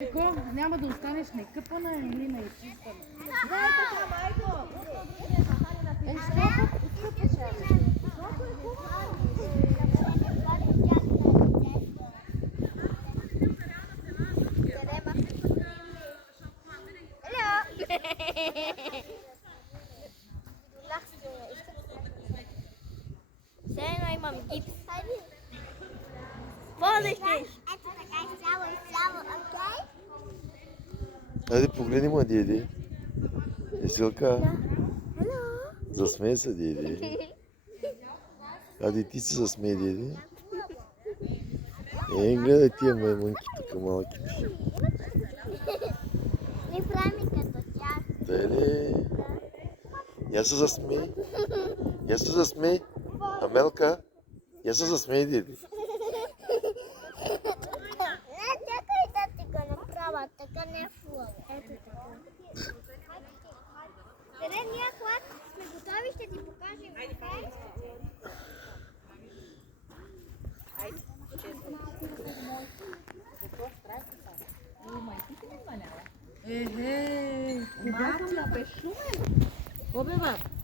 Еко, няма да останеш некъпана или неизчистана. Не е така, майко! Сега имам гипс. Vorsichtig! Ето така изцяло, окей? Хайде погледни ма, деди. Есилка, засмей се, деди. Хайде ти се засмей, деди. Гледай тия маймунки тук, малките. Не прави като тях. Дали? Я се засмей. Я се засмей. Амелка, я се засмей, деди. Не, чакай да ти го направя, така не е хубаво. Ето така. Къде ние, когато сме готови, ще ти покажем, окей? Когато... Когато...